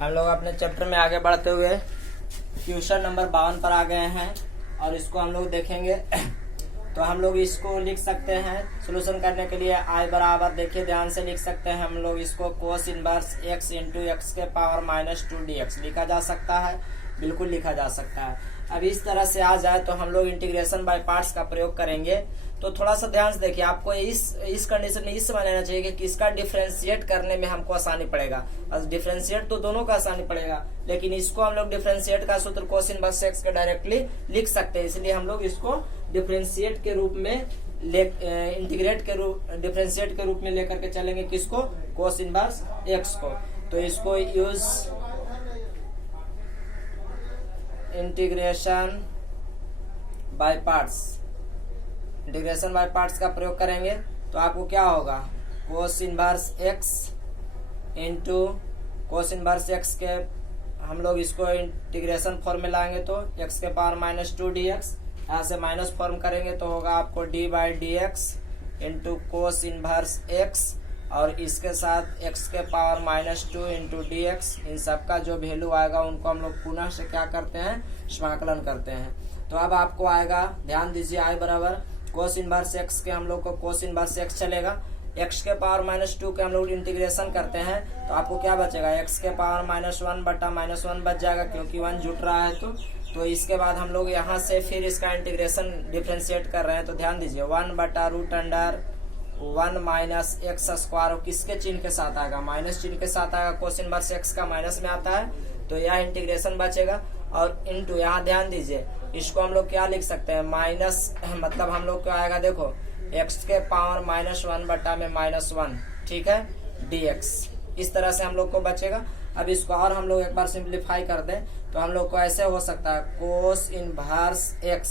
हम लोग अपने चैप्टर में आगे बढ़ते हुए क्वेश्चन नंबर 52 पर आ गए हैं और इसको हम लोग देखेंगे। तो हम लोग इसको लिख सकते हैं सोल्यूशन करने के लिए आई बराबर, देखिए ध्यान से लिख सकते हैं हम लोग इसको cos inverse x into x के पावर -2 dx लिखा जा सकता है, बिल्कुल लिखा जा सकता है। अब इस तरह से आ जाए तो हम लोग इंटीग्रेशन बाय पार्ट्स का प्रयोग करेंगे। तो थोड़ा सा ध्यान से देखिए, आपको इस कंडीशन में इस समझ लेना चाहिए कि किसका डिफरेंशिएट करने में हमको आसानी पड़ेगा। बस डिफरेंशिएट तो दोनों का आसानी पड़ेगा, लेकिन इसको हम लोग डिफरेंशिएट का सूत्र कोस इनवर्स x के डायरेक्टली लिख सकते हैं, इसलिए हम लोग इसको डिफरेंशिएट के रूप में डिफरेंशिएट के रूप में लेकर के चलेंगे। किसको? कोस इनवर्स x को। तो इसको यूज इंटीग्रेशन बाय पार्ट्स का प्रयोग करेंगे। तो आपको क्या होगा, cos inverse x into cos inverse x के हम लोग इसको इंटीग्रेशन फॉर्म में लाएंगे तो x के पावर -2 dx, यहाँ से माइनस फॉर्म करेंगे तो होगा आपको d/dx into cos inverse x, और इसके साथ x के पावर -2 इंटू dx। इन सब का जो वैल्यू आएगा उनको हम लोग पुनः से क्या करते हैं, समाकलन करते हैं। तो अब आपको आएगा, ध्यान दीजिए, आई बराबर कोस इनवर्स x के हम लोग को कोस इनवर्स x चलेगा, x के पावर -2 के हम लोग इंटीग्रेशन करते हैं तो आपको क्या बचेगा, x के पावर -1 बटा -1 बच जाएगा, क्योंकि 1 जुट रहा है। तो इसके बाद हम लोग यहाँ से फिर इसका इंटीग्रेशन डिफरेंशिएट कर रहे हैं। तो ध्यान दीजिए 1 बटा √1 माइनस एक्स स्क्वायर किसके चिन्ह के साथ आएगा, माइनस चिन्ह के साथ आएगा। कोस इनवर्स x का माइनस में आता है तो यह इंटीग्रेशन बचेगा, और इंटू यहाँ ध्यान दीजिए इसको हम लोग क्या लिख सकते हैं, माइनस मतलब हम लोग क्या आएगा, देखो x के पावर -1 बटा में -1, ठीक है, dx। इस तरह से हम लोग को बचेगा। अब इसको और हम लोग एक बार सिंप्लीफाई कर दें तो हम लोग को ऐसे हो सकता है, कोस इनवर्स x,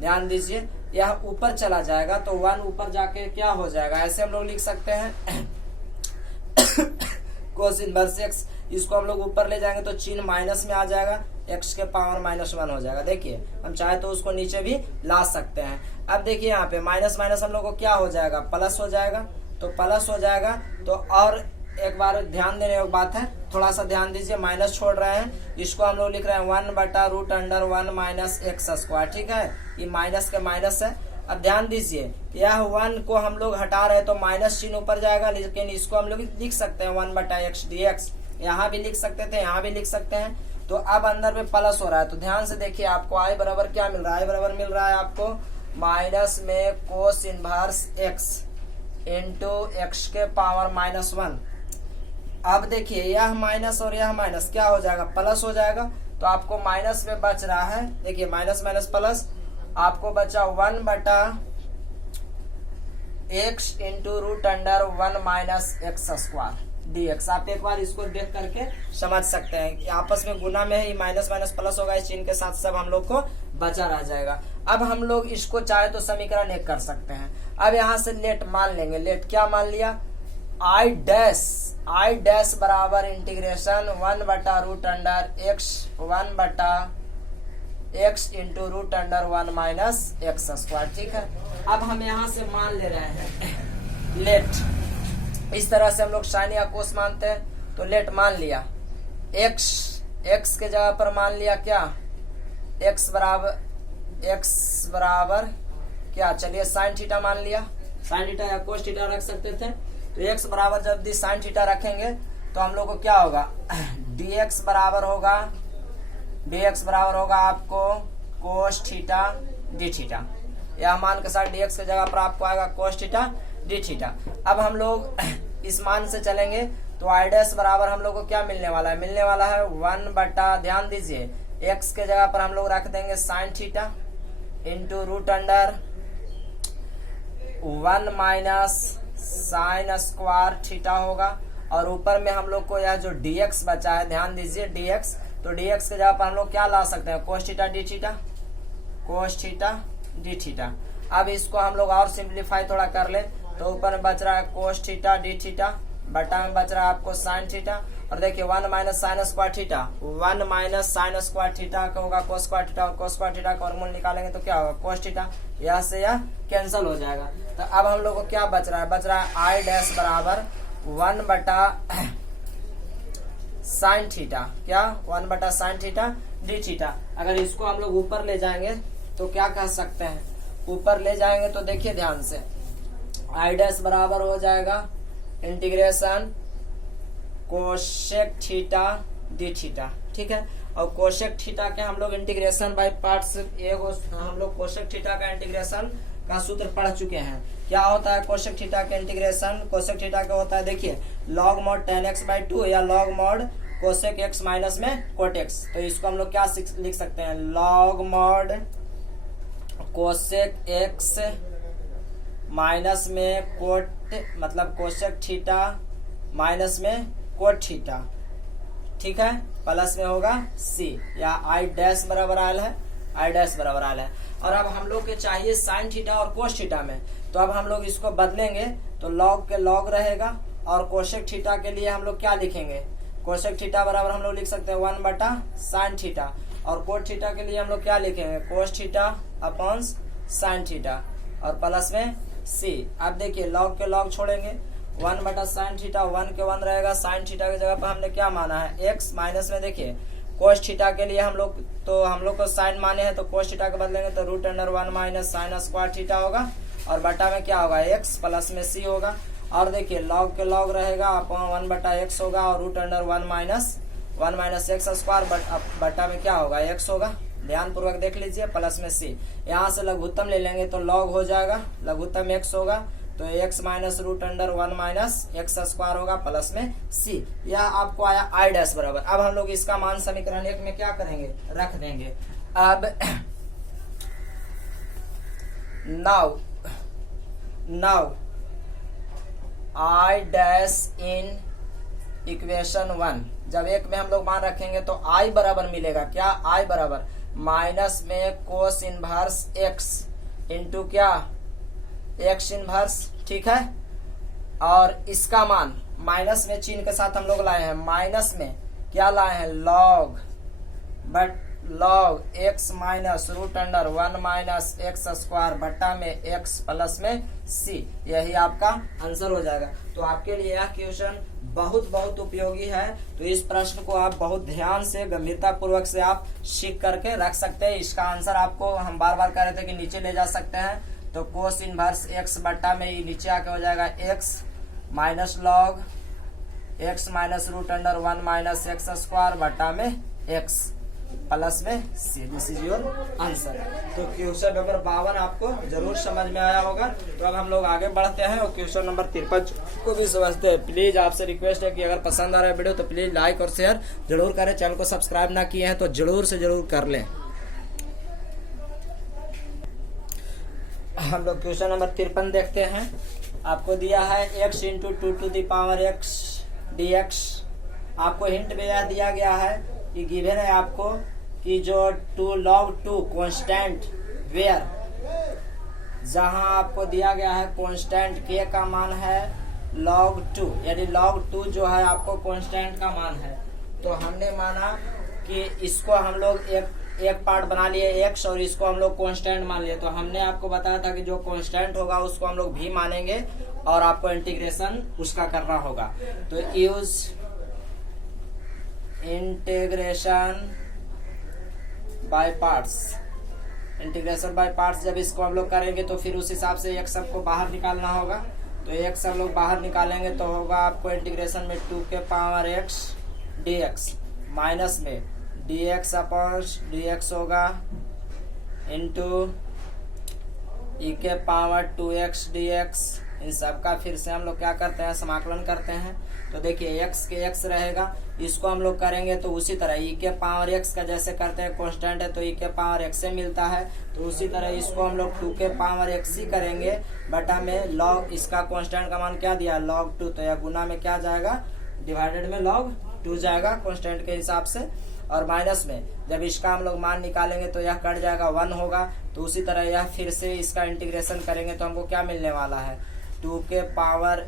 ध्यान दीजिए यह ऊपर चला जाएगा तो 1 ऊपर जाके क्या हो जाएगा, ऐसे हम लोग लिख सकते हैं कोस इनवर्स x, इसको हम लोग ऊपर ले जाएंगे तो चिन्ह माइनस में आ जाएगा, x के पावर -1 हो जाएगा। देखिए हम चाहे तो उसको नीचे भी ला सकते हैं। अब देखिए यहाँ पे माइनस माइनस हम लोग को क्या हो जाएगा, प्लस हो जाएगा। तो प्लस हो जाएगा तो और एक बार ध्यान देने योग्य बात है, थोड़ा सा ध्यान दीजिए, माइनस छोड़ रहे हैं, इसको हम लोग लिख रहे हैं 1 बटा √1 माइनस एक्स स्क्वायर, ठीक है, ये माइनस के माइनस है। अब ध्यान दीजिए यह 1 को हम लोग हटा रहे हैं तो माइनस चिन्ह ऊपर जाएगा, लेकिन इसको हम लोग लिख सकते हैं 1 बटा x dx, यहाँ भी लिख सकते थे, यहाँ भी लिख सकते हैं। तो अब अंदर में प्लस हो रहा है तो ध्यान से देखिए आपको आई बराबर क्या मिल रहा है, आई बराबर मिल रहा है आपको माइनस में cos inverse x into x के पावर -1। अब देखिए यह माइनस और यह माइनस क्या हो जाएगा, प्लस हो जाएगा। तो आपको माइनस में बच रहा है, देखिए माइनस माइनस प्लस, आपको बचा 1 बटा x into √1 minus x square dx। आप एक बार इसको देख करके समझ सकते हैं, आपस में गुना में ही माइनस माइनस प्लस होगा, इस चिन्ह के साथ सब हम लोग को बचा रह जाएगा। अब हम लोग इसको चाहे तो समीकरण एक कर सकते हैं। अब यहाँ से लेट मान लेंगे, लेट क्या मान लिया, आई डैश बराबर इंटीग्रेशन 1 बटा √1 बटा x into √1 minus x square, ठीक है। अब हम यहाँ से मान ले रहे हैं लेट, इस तरह से हम लोग साइन या कोस मानते हैं। तो लेट मान लिया x के जगह पर मान लिया क्या, x बराबर क्या, चलिए साइन थीटा मान लिया, साइन थीटा या कोस थीटा रख सकते थे। तो x बराबर जब भी साइन थीटा रखेंगे तो हम लोग को क्या होगा, dx बराबर होगा आपको कोस थीटा डी थीटा, यह मान के साथ dx के जगह पर आपको आएगा कोस थीटा डी थीटा। अब हम लोग इस मान से चलेंगे तो आई डैश बराबर हम लोग को क्या मिलने वाला है, 1 बटा, ध्यान दीजिए x के जगह पर हम लोग रख देंगे sine theta into √1 minus sine square theta होगा, और ऊपर में हम लोग को यह जो dx बचा है, ध्यान दीजिए dx, तो dx के जगह पर हम लोग क्या ला सकते हैं, कोस थीटा डी थीटा। अब इसको हम लोग और सिंप्लीफाई थोड़ा कर ले तो ऊपर में बच रहा है कोस थीटा डी थीटा, बटा में बच रहा है आपको साइन थीटा, और देखिए 1 minus sine square theta, 1 minus sine square theta का होगा कोस स्क्वायर थीटा, और कोस स्क्वायर थीटा का वर्गमूल निकालेंगे तो क्या होगा, कोस थीटा, यह से यह कैंसिल हो जाएगा। तो अब हम लोग को क्या बच रहा है, आई डैश बराबर 1 बटा साइन थीटा, क्या 1/sin θ d थीटा। अगर इसको हम लोग ऊपर ले जाएंगे तो क्या कह सकते हैं, ऊपर ले जाएंगे तो देखिए ध्यान से, आई डैश बराबर हो जाएगा integration cosec theta D theta, ठीक है। और कोसेक थीटा के हम लोग इंटीग्रेशन बाय पार्ट्स, हम लोग कोसेक थीटा का इंटीग्रेशन का सूत्र पढ़ चुके हैं। क्या होता है कोसेक थीटा का इंटीग्रेशन, कोसेक थीटा का होता है देखिए log mod tan x/2 या log mod cosec x minus में कोट x। तो इसको हम लोग क्या लिख सकते हैं, log mod cosec x minus में कोट, मतलब कोसेक थीटा माइनस में कोट थीटा, ठीक है, प्लस में होगा c, या आई डैश बराबर आयल है, आई डैश बराबर आयल है। और अब हम लोग के चाहिए साइन थीटा और कोस थीटा में, तो अब हम लोग इसको बदलेंगे तो log के log रहेगा, और कोसेक थीटा के लिए हम लोग क्या लिखेंगे, कोसेक थीटा बराबर हम लोग लिख सकते हैं 1/sin θ, और कोट थीटा के लिए हम लोग क्या लिखेंगे, cos theta upon sine theta, और प्लस में c। अब देखिए log के log छोड़ेंगे, 1/sin θ, 1 के 1 रहेगा, साइन थीटा की जगह पर हमने क्या माना है x, माइनस में देखिए कोस थीटा के लिए हम लोग को साइन माने हैं, तो कोस थीटा के बदलेंगे तो √1 - sin स्क्वायर थीटा होगा, और बटा में क्या होगा x, प्लस में c होगा। और देखिए log के log रहेगा अपॉन 1/x होगा, और √1 - x स्क्वायर, बटा में क्या होगा x होगा, ध्यान पूर्वक देख लीजिए, प्लस में c। यहाँ से लघुत्तम ले लेंगे तो log हो जाएगा, लघुत्तम x होगा, तो x माइनस √1 - x स्क्वायर होगा, प्लस में c। यह आपको आया आई डैश बराबर। अब हम लोग इसका मान समीकरण 1 में क्या करेंगे, रख देंगे। अब now I dash in equation 1, जब 1 में हम लोग मान रखेंगे तो आई बराबर मिलेगा, क्या आई बराबर माइनस में कोस इनवर्स x इंटू क्या x इनवर्स, ठीक है। और इसका मान माइनस में चिन्ह के साथ हम लोग लाए हैं, माइनस में क्या लाए हैं log, but log x minus √1 - x square, बट्टा में x प्लस में c, यही आपका आंसर हो जाएगा। तो आपके लिए यह क्वेश्चन बहुत उपयोगी है, तो इस प्रश्न को आप बहुत ध्यान से गंभीरता पूर्वक से आप सीख करके रख सकते हैं। इसका आंसर आपको हम बार बार कह रहे थे कि नीचे ले जा सकते हैं, तो कोस इनवर्स x बट्टा में ये नीचे आके हो जाएगा x minus log x minus √1 - x square, बट्टा में x प्लस में c। This is your answer. तो क्वेश्चन नंबर 52 आपको जरूर समझ में आया होगा। तो अब हम लोग आगे बढ़ते हैं और क्वेश्चन नंबर 53 को भी समझते हैं। प्लीज आपसे रिक्वेस्ट है कि अगर पसंद आ रहा है वीडियो तो प्लीज लाइक और शेयर जरूर करें। चैनल को सब्सक्राइब ना किए हैं तो जरूर से जरूर कर लें। हम लोग क्वेश्चन नंबर 53 देखते हैं। आपको दिया है x × 2⁴x dx। आपको हिंट में यह दिया गया है कि गिवन है आपको कि जो log 2 कांस्टेंट वेयर, जहां आपको दिया गया है कांस्टेंट k का मान है log 2, यानी log 2 जो है आपको कांस्टेंट का मान है। तो हमने माना कि इसको हम लोग एक पार्ट बना लिए x और इसको हम लोग कांस्टेंट मान लिए। तो हमने आपको बताया था कि जो कांस्टेंट होगा उसको हम लोग v मानेंगे और आपको इंटीग्रेशन उसका करना होगा। तो use integration by parts. Integration by parts जब इसको हम लोग करेंगे तो फिर उस हिसाब से x सबको बाहर निकालना होगा। तो x सब लोग बाहर निकालेंगे तो होगा आपको इंटीग्रेशन में 2⁴x dx माइनस में dx अपॉन dx होगा इंटू e⁴2x dx। इन सब का फिर से हम लोग क्या करते हैं, समाकलन करते हैं। तो देखिए x के x रहेगा, इसको हम लोग करेंगे तो उसी तरह e⁴x का जैसे करते हैं कांस्टेंट है तो e⁴x से मिलता है। तो उसी तरह इसको हम लोग 2⁴x ही करेंगे बटा में log, इसका कांस्टेंट का मान क्या दिया log 2, तो यह गुना में क्या जाएगा डिवाइडेड में log 2 जाएगा कांस्टेंट के हिसाब से। और माइनस में जब इसका हम लोग मान निकालेंगे तो यह कट जाएगा 1 होगा। तो उसी तरह यह फिर से इसका इंटीग्रेशन करेंगे तो हमको क्या मिलने वाला है 2⁴,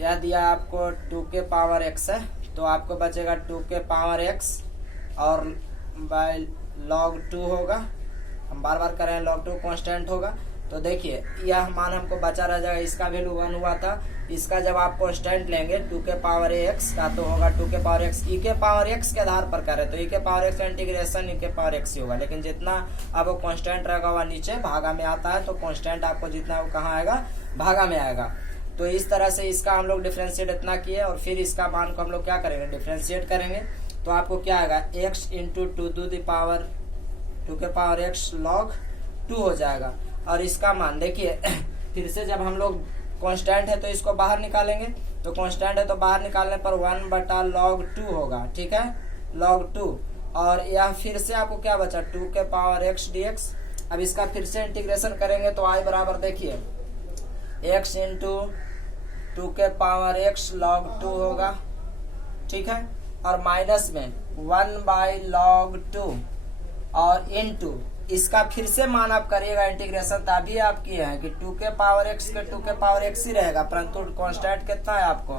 यह दिया आपको 2⁴x है तो आपको बचेगा 2⁴x और बाय log 2 होगा। हम बार बार कर रहे हैं log 2 कांस्टेंट होगा तो देखिए यह मान हमको बचा रह जाएगा, इसका वैल्यू 1 हुआ था। इसका जब आप कांस्टेंट लेंगे 2 के पावर x का तो होगा 2 के पावर x, e के पावर x के आधार पर करें तो e के पावर x इंटीग्रेशन e के पावर x ही होगा। लेकिन जितना आपको कांस्टेंट रहेगा वह नीचे भागा में आता है, तो कांस्टेंट आपको जितना वो कहाँ आएगा, भागा में आएगा। तो इस तरह से इसका हम लोग डिफ्रेंशिएट इतना किए और फिर इसका मान को हम लोग क्या करेंगे, डिफ्रेंशिएट करेंगे। तो आपको क्या आएगा, x इंटू 2 के पावर x log 2 हो जाएगा। और इसका मान देखिए फिर से जब हम लोग कांस्टेंट है तो इसको बाहर निकालेंगे, तो कांस्टेंट है तो बाहर निकालने पर 1/log 2 होगा, ठीक है, log 2। और यह फिर से आपको क्या बचा, 2 के पावर x dx। अब इसका फिर से इंटीग्रेशन करेंगे तो i बराबर देखिए x इंटू 2 के पावर x log 2 होगा, ठीक है। और माइनस में 1/log 2 और इनटू इसका फिर से मान आप करिएगा इंटीग्रेशन, तभी आप किए हैं कि 2 के पावर x के 2 के पावर x ही रहेगा, परंतु कांस्टेंट कितना है आपको,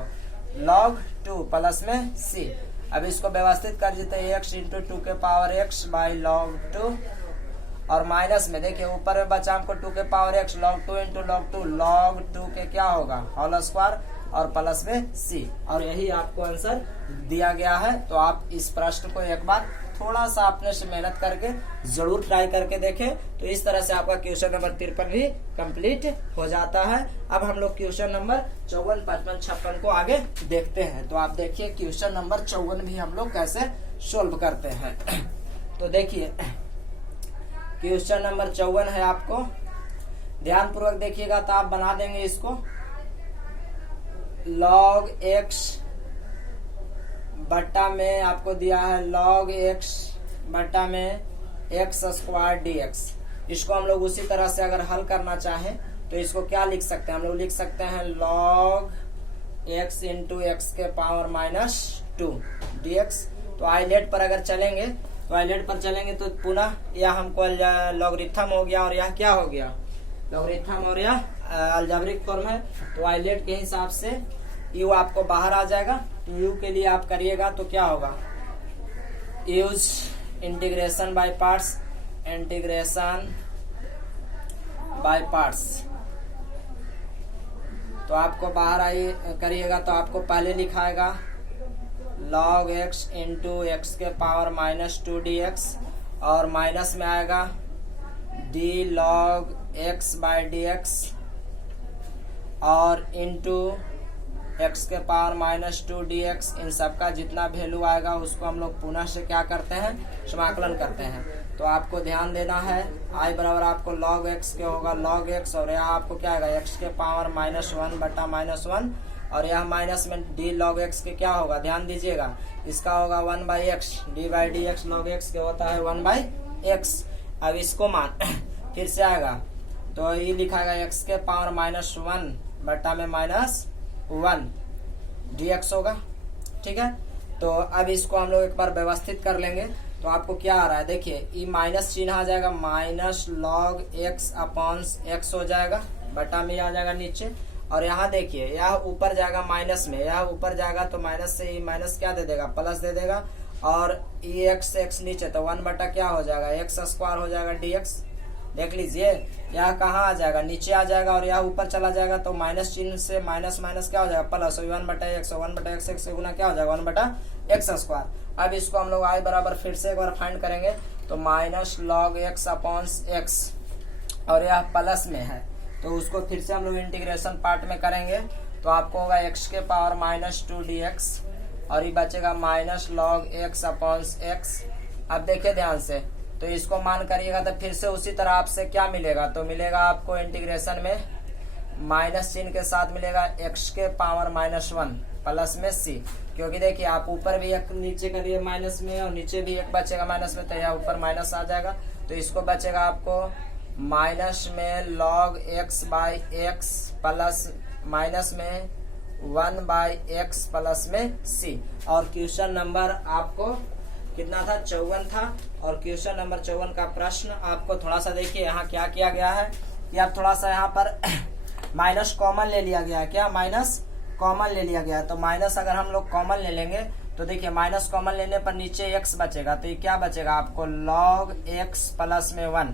log 2 प्लस में c। अब इसको व्यवस्थित कर देते हैं, x इंटू 2 के पावर x बाई log 2 और माइनस में देखिए ऊपर में बचा हमको 2 के power x log 2 into log 2 के क्या होगा, होल स्क्वायर और प्लस में c। और यही आपको आंसर दिया गया है। तो आप इस प्रश्न को एक बार थोड़ा सा अपने से मेहनत करके जरूर ट्राई करके देखें। तो इस तरह से आपका क्वेश्चन नंबर 53 भी कंप्लीट हो जाता है। अब हम लोग क्वेश्चन नंबर 54, 55, 56 को आगे देखते हैं। तो आप देखिए क्वेश्चन नंबर 54 भी हम लोग कैसे सोल्व करते हैं। तो देखिए क्वेश्चन नंबर 54 है, आपको ध्यान पूर्वक देखिएगा तो आप बना देंगे इसको। log x बट्टा में आपको दिया है log x बट्टा में x स्क्वायर dx। इसको हम लोग उसी तरह से अगर हल करना चाहें तो इसको क्या लिख सकते हैं, हम लोग लिख सकते हैं log x इंटू x के पावर -2 dx। तो आइलेट पर अगर चलेंगे तो पुनः यह हमको लॉगरिथम हो गया और यह क्या हो गया, लॉगरिथम और यह अलजेब्रिक फॉर्म है। तो आइलेट के हिसाब से u आपको बाहर आ जाएगा। u के लिए आप करिएगा तो क्या होगा, यूज इंटीग्रेशन बाय पार्ट्स। तो आपको बाहर करिएगा तो आपको पहले लिखाएगा log x इंटू x के पावर -2 dx और माइनस में आएगा d log x by dx और इंटू x के पावर -2 dx। इन सब का जितना वैल्यू आएगा उसको हम लोग पुनः से क्या करते हैं, समाकलन करते हैं। तो आपको ध्यान देना है i बराबर आपको log x के होगा log x और यहाँ आपको क्या आएगा x के पावर -1 बटा -1 और यह माइनस में d log x के क्या होगा, ध्यान दीजिएगा, इसका होगा 1/x, d by D x log x के होता है 1/x। अब इसको मान फिर से आएगा तो ये लिखाएगा x के पावर -1 बटा में -1 dx होगा, ठीक है। तो अब इसको हम लोग एक बार व्यवस्थित कर लेंगे तो आपको क्या आ रहा है, देखिए ये माइनस चिन्ह आ जाएगा, -log x अपॉन x हो जाएगा, बटा में आ जाएगा नीचे। और यहाँ देखिए यह ऊपर जाएगा माइनस में, यह ऊपर जाएगा तो माइनस से ये माइनस क्या दे देगा, प्लस दे देगा। और ये x नीचे तो 1 बटा क्या हो जाएगा, x स्क्वायर हो जाएगा dx। देख लीजिए यह कहाँ आ जाएगा, नीचे आ जाएगा और यह ऊपर चला जाएगा तो माइनस चिन्ह से माइनस क्या हो जाएगा, प्लस 1/x x से गुना क्या हो जाएगा 1/x स्क्वायर। अब इसको हम लोग i बराबर फिर से एक बार फाइंड करेंगे तो -log x अपॉन x और यह प्लस में है तो उसको फिर से हम लोग इंटीग्रेशन पार्ट में करेंगे तो आपको होगा x के पावर -2 dx और ये बचेगा -log x अपॉन x। अब देखिए ध्यान से तो इसको मान करिएगा तो फिर से उसी तरह आपसे क्या मिलेगा, तो मिलेगा आपको इंटीग्रेशन में माइनस चिन्ह के साथ मिलेगा x के पावर -1 प्लस में c, क्योंकि देखिए आप ऊपर भी एक नीचे करिए माइनस में और नीचे भी एक बचेगा माइनस में तो यह ऊपर माइनस आ जाएगा। तो इसको बचेगा आपको माइनस में log x by x plus minus में 1/x प्लस में c। और क्वेश्चन नंबर आपको कितना था, 54 था। और क्वेश्चन नंबर 54 का प्रश्न आपको थोड़ा सा देखिए यहाँ क्या किया गया है कि आप थोड़ा सा यहाँ पर माइनस कॉमन ले लिया गया है, क्या माइनस कॉमन ले लिया गया है। तो माइनस अगर हम लोग कॉमन ले लेंगे तो देखिए माइनस कॉमन लेने पर नीचे x बचेगा तो ये क्या बचेगा आपको log x प्लस में 1,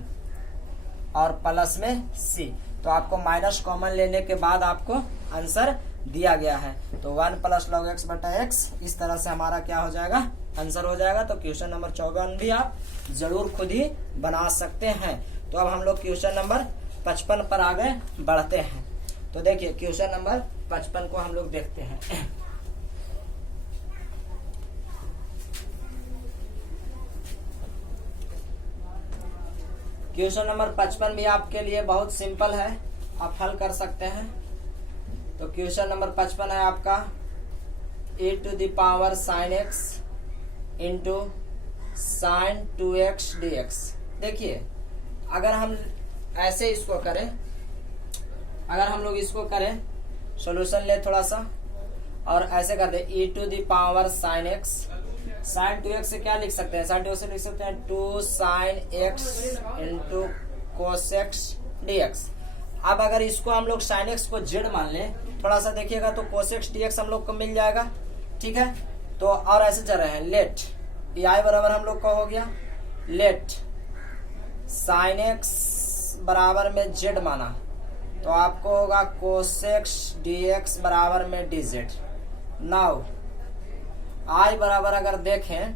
और प्लस में सी। तो आपको माइनस कॉमन लेने के बाद आपको आंसर दिया गया है। तो 1 प्लस लॉग एक्स बटा एक्स, इस तरह से हमारा क्या हो जाएगा, आंसर हो जाएगा। तो क्वेश्चन नंबर 54 भी आप जरूर खुद ही बना सकते हैं। तो अब हम लोग क्वेश्चन नंबर 55 पर आगे बढ़ते हैं। तो देखिए क्वेश्चन नंबर 55 को हम लोग देखते हैं। क्वेश्चन नंबर 55 भी आपके लिए बहुत सिंपल है, आप हल कर सकते हैं। तो क्वेश्चन नंबर 55 है आपका e to the power sine x into sine 2x dx। देखिए अगर हम ऐसे इसको करें, अगर हम लोग इसको करें, सॉल्यूशन ले थोड़ा सा और ऐसे कर दे e to the power sine x, sine 2x से क्या लिख सकते हैं, साइन 2x से लिख सकते हैं 2 sine x into cos x dx। अब अगर इसको हम लोग साइन एक्स को जेड मान लें, थोड़ा सा देखिएगा तो कोस एक्स dx हम लोग को मिल जाएगा, ठीक है। तो और ऐसे चल रहे हैं, लेट ई आई बराबर हम लोग का हो गया, लेट साइन एक्स बराबर में जेड माना तो आपको होगा कोस एक्स dx बराबर में dz। नाउ आई बराबर अगर देखें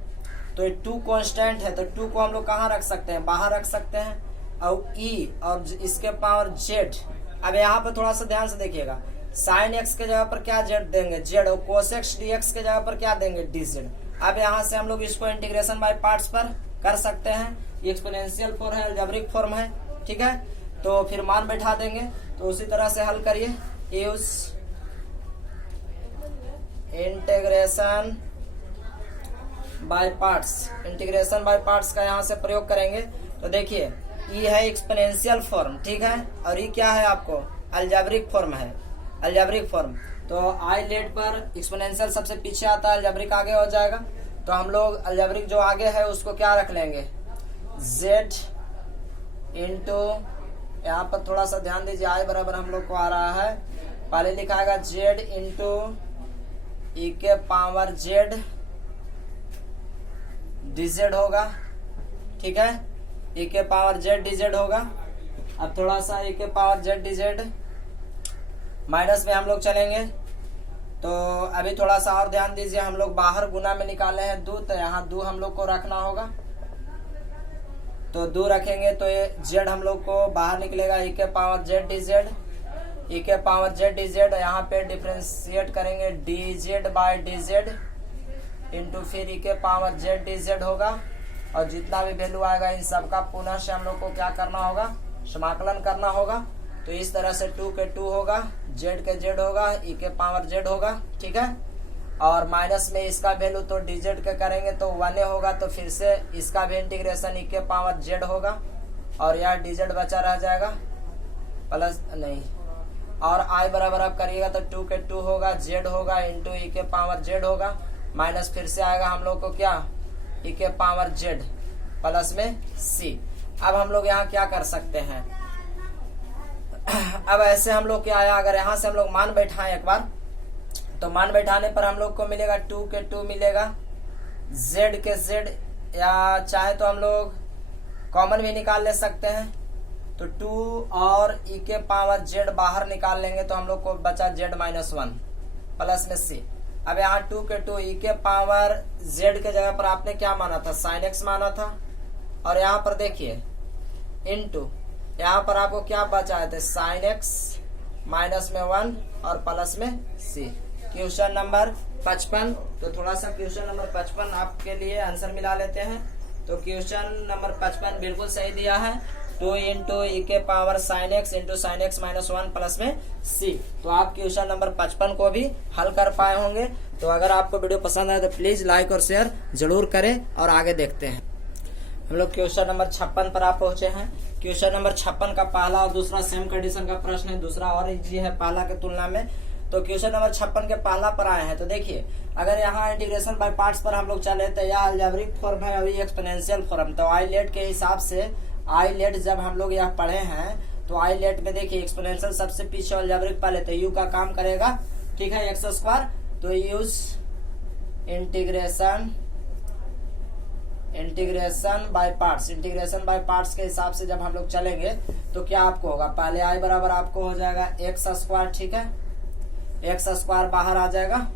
तो 2 कांस्टेंट है, तो 2 को हम लोग कहाँ रख सकते हैं, बाहर रख सकते हैं, और ई और इसके पावर जेड। अब यहाँ पे थोड़ा सा ध्यान से देखिएगा, साइन एक्स के जगह पर क्या जेड देंगे, जेड, और कोस एक्स dx के जगह पर क्या देंगे, dz। अब यहाँ से हम लोग इसको इंटीग्रेशन बाय पार्ट्स पर कर सकते हैं, ये एक्सपोनेंशियल फॉर्म है, अलजेब्रिक फॉर्म है, ठीक है। तो फिर मान बैठा देंगे, तो उसी तरह से हल करिए, use integration by parts. Integration by parts का यहाँ से प्रयोग करेंगे तो देखिए ये है एक्सपोनेंशियल फॉर्म, ठीक है, और ये क्या है आपको अलजेब्रिक फॉर्म है, अलजेब्रिक फॉर्म। तो आई लेट पर एक्सपोनेंशियल सबसे पीछे आता है, अलजेब्रिक आगे हो जाएगा। तो हम लोग अलजेब्रिक जो आगे है उसको क्या रख लेंगे, z इंटू, यहाँ पर थोड़ा सा ध्यान दीजिए, आई बराबर हम लोग को आ रहा है, पहले लिखा है z इंटू ई के पावर z dz होगा, ठीक है, e के पावर z dz होगा। अब थोड़ा सा e के पावर z dz माइनस में हम लोग चलेंगे। तो अभी थोड़ा सा और ध्यान दीजिए, हम लोग बाहर गुना में निकाले हैं दो, तो यहाँ दो हम लोग को रखना होगा। तो दो रखेंगे तो ये z हम लोग को बाहर निकलेगा, e के पावर z dz, e के पावर z dz। यहाँ पे डिफ्रेंशिएट करेंगे dz बाय dz इंटू फिर e के पावर z dz होगा। और जितना भी वैल्यू आएगा इन सब का पुनः से हम लोग को क्या करना होगा, समाकलन करना होगा। तो इस तरह से 2 के 2 होगा, z के z होगा, e के पावर z होगा, ठीक है। और माइनस में इसका वैल्यू तो dz के करेंगे तो 1 होगा, तो फिर से इसका भी इंटीग्रेशन e के पावर z होगा और यह dz बचा रह जाएगा, प्लस नहीं, और i बराबर अब करिएगा तो 2 के 2 होगा, z होगा इंटू e के पावर z होगा, माइनस फिर से आएगा हम लोग को क्या, e के पावर z प्लस में c। अब हम लोग यहाँ क्या कर सकते हैं, अब ऐसे हम लोग क्या आया, अगर यहाँ से हम लोग मान बैठाएं एक बार, तो मान बैठाने पर हम लोग को मिलेगा 2 के 2 मिलेगा, z के z, या चाहे तो हम लोग कॉमन भी निकाल ले सकते हैं। तो 2 और e के पावर z बाहर निकाल लेंगे तो हम लोग को बचा z माइनस 1 प्लस में c। अब यहाँ 2 के 2 e के पावर z के जगह पर आपने क्या माना था, साइन x माना था, और यहाँ पर देखिए इनटू, यहाँ पर आपको क्या बचा है, साइन x माइनस में 1 और प्लस में c। क्वेश्चन नंबर 55, तो थोड़ा सा क्वेश्चन नंबर 55 आपके लिए आंसर मिला लेते हैं। तो क्वेश्चन नंबर 55 बिल्कुल सही दिया है, 2 इंटू ई के power sine x into sine x minus 1 plus में c। तो आप क्वेश्चन नंबर 55 को भी हल कर पाए होंगे। तो अगर आपको वीडियो पसंद आए तो प्लीज लाइक और शेयर जरूर करें और आगे देखते हैं। हम लोग क्वेश्चन नंबर 56 पर आप पहुंचे हैं। क्वेश्चन नंबर 56 का पहला और दूसरा सेम कंडीशन का प्रश्न है, दूसरा और इजी है पहला के तुलना में। तो क्वेश्चन नंबर 56 के पहला पर आए हैं। तो देखिए अगर यहाँ इंटीग्रेशन बाय पार्ट्स पर हम लोग चले तो यह अलजेब्रिक फॉर्म है, अभी एक्सपोनेंशियल फॉर्म। तो आई लेट के हिसाब से, आई लेट जब हम लोग यह पढ़े हैं तो आई लेट में देखिए एक्सपोनेंशियल सबसे पीछे, अलजेब्रिक पहले, तो यू का काम करेगा, ठीक है, एक्स स्क्वायर। तो use integration integration by parts, integration by parts के हिसाब से जब हम लोग चलेंगे तो क्या आपको होगा, पहले आई बराबर आपको हो जाएगा एक्स स्क्वायर, ठीक है, एक्स स्क्वायर बाहर आ जाएगा।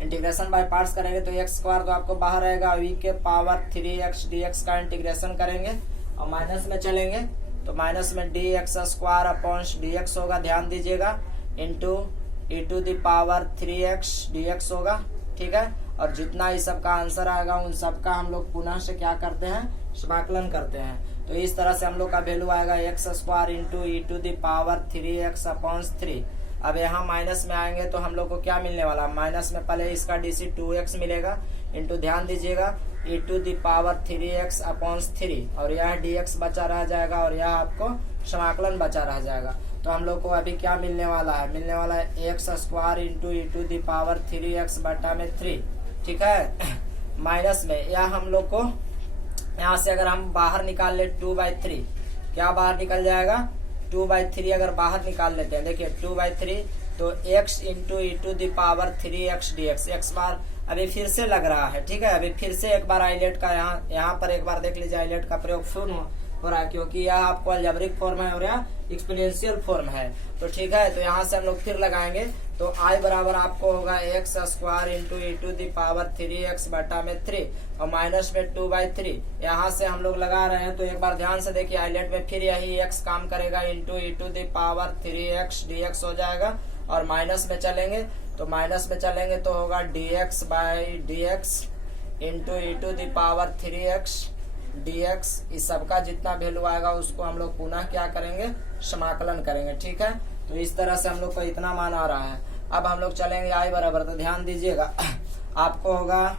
इंटीग्रेशन बाय पार्ट्स करेंगे तो एक्स स्क्वायर तो आपको बाहर आएगा, वी के पावर 3x dx का इंटीग्रेशन करेंगे और माइनस में चलेंगे तो माइनस में d x square upon dx होगा, ध्यान दीजिएगा, into e to the power 3x dx होगा, ठीक है। और जितना इस सब का आंसर आएगा उन सब का हम लोग पुनः से क्या करते हैं, समाकलन करते हैं। तो इस तरह से हम लोग का वैल्यू आएगा x square into e to the power 3x upon 3। अब यहाँ माइनस में आएंगे तो हम लोग को क्या मिलने वाला, माइनस में पहले इसका डीसी 2x मिलेगा, इंटू ध्यान दीजिएगा e to the power 3x upon 3 और यह dx बचा रह जाएगा और यह आपको समाकलन बचा रह जाएगा। तो हम लोग को अभी क्या मिलने वाला है, मिलने वाला है x square into e to the power 3x बटा में 3, ठीक है। माइनस में या हम लोग को यहाँ से अगर हम बाहर निकाल ले 2/3, क्या बाहर निकल जाएगा, 2/3 अगर बाहर निकाल लेते हैं, देखिए 2/3 तो x into e to the power 3x dx, x बार अभी फिर से लग रहा है, ठीक है। अभी फिर से एक बार आइलेट का यहाँ पर एक बार देख लीजिए, आइलेट का प्रयोग फिर हो रहा है क्योंकि यह आपको अलजेब्रिक फॉर्म है और यह एक्सपोनेंशियल फॉर्म है। तो ठीक है, तो यहाँ से हम लोग फिर लगाएंगे तो आई बराबर आपको होगा x square into e to the power 3x बटा में 3 और माइनस में 2/3। यहाँ से हम लोग लगा रहे हैं तो एक बार ध्यान से देखिए, आइलेट में फिर यही x काम करेगा, into e to the power 3x dx हो जाएगा और माइनस में चलेंगे तो माइनस में चलेंगे तो होगा dx by dx into e to the power 3x dx। इस सबका जितना वैल्यू आएगा उसको हम लोग पुनः क्या करेंगे, समाकलन करेंगे, ठीक है। तो इस तरह से हम लोग को इतना मान आ रहा है। अब हम लोग चलेंगे आई बराबर, तो ध्यान दीजिएगा आपको होगा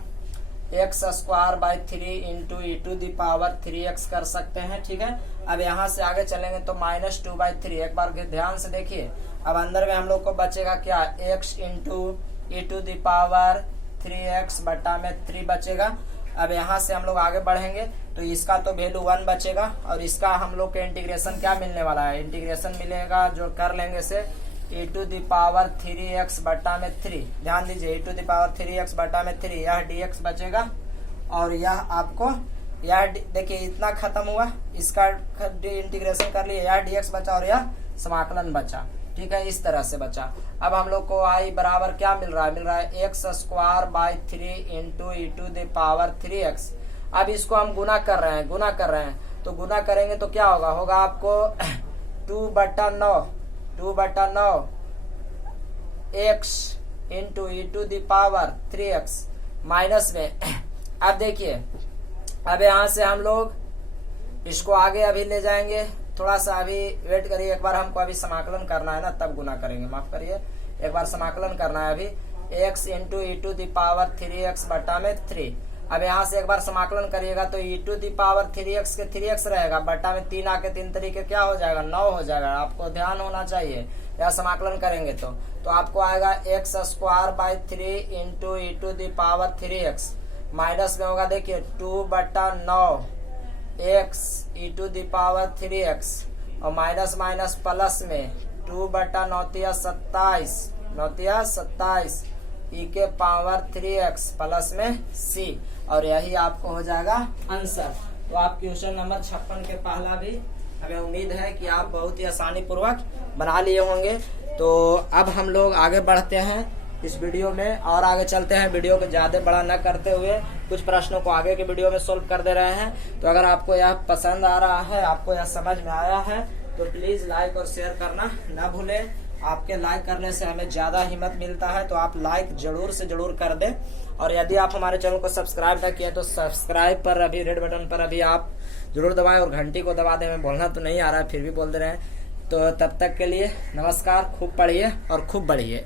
x square by 3 into e to the power 3x कर सकते हैं, ठीक है। अब यहाँ से आगे चलेंगे तो -2/3, एक बार ध्यान से देखिए, अब अंदर में हम लोग को बचेगा क्या, x into e to the power 3x बटा में 3 बचेगा। अब यहाँ से हम लोग आगे बढ़ेंगे तो इसका तो वैल्यू 1 बचेगा और इसका हम लोग के इंटीग्रेशन क्या मिलने वाला है, इंटीग्रेशन मिलेगा जो कर लेंगे से ई टू द पावर 3x बटा में 3, ध्यान दीजिए ई टू द पावर 3x बटा में 3, यह dx बचेगा और यह आपको यह देखिए इतना खत्म हुआ, इसका इंटीग्रेशन कर लिए, यह dx बचा और यह समाकलन बचा, ठीक है। इस तरह से बचा। अब हम लोग को आई बराबर क्या मिल रहा है, मिल रहा है x square by 3 into e to the power 3x। अब इसको हम गुना कर रहे हैं, तो गुना करेंगे तो क्या होगा, होगा आपको 2/9 x into e to the power 3x minus में। अब देखिए, अब यहाँ से हम लोग इसको आगे अभी ले जाएंगे, थोड़ा सा अभी वेट करिए, एक बार हमको अभी समाकलन करना है ना, तब गुना करेंगे, माफ करिए, एक बार समाकलन करना है अभी x into e to the power 3x बटा में 3। अब यहाँ से एक बार समाकलन करिएगा तो ई टू द पावर 3x के 3x रहेगा, बटा में 3 आके 3 तरीके क्या हो जाएगा, 9 हो जाएगा। आपको ध्यान होना चाहिए, यह समाकलन करेंगे तो आपको आएगा x square by 3 into e to the power 3x minus में होगा, देखिए 2/9 x e to the power 3x और माइनस माइनस प्लस में 2/9 ई के पावर 3x प्लस में c और यही आपको हो जाएगा आंसर। तो आप क्वेश्चन नंबर 56 के पहला भी हमें उम्मीद है कि आप बहुत ही आसानी पूर्वक बना लिए होंगे। तो अब हम लोग आगे बढ़ते हैं इस वीडियो में और आगे चलते हैं, वीडियो को ज्यादा बड़ा न करते हुए कुछ प्रश्नों को आगे के वीडियो में सोल्व कर दे रहे हैं। तो अगर आपको यह पसंद आ रहा है, आपको यह समझ में आया है तो प्लीज लाइक और शेयर करना न भूलें। आपके लाइक करने से हमें ज्यादा हिम्मत मिलता है, तो आप लाइक जरूर से जरूर कर दें। और यदि आप हमारे चैनल को सब्सक्राइब न किए तो सब्सक्राइब पर अभी रेड बटन पर अभी आप जरूर दबाएं और घंटी को दबा दें। हमें बोलना तो नहीं आ रहा है, फिर भी बोल दे रहे हैं। तो तब तक के लिए नमस्कार, खूब पढ़िए और खूब बढ़िए।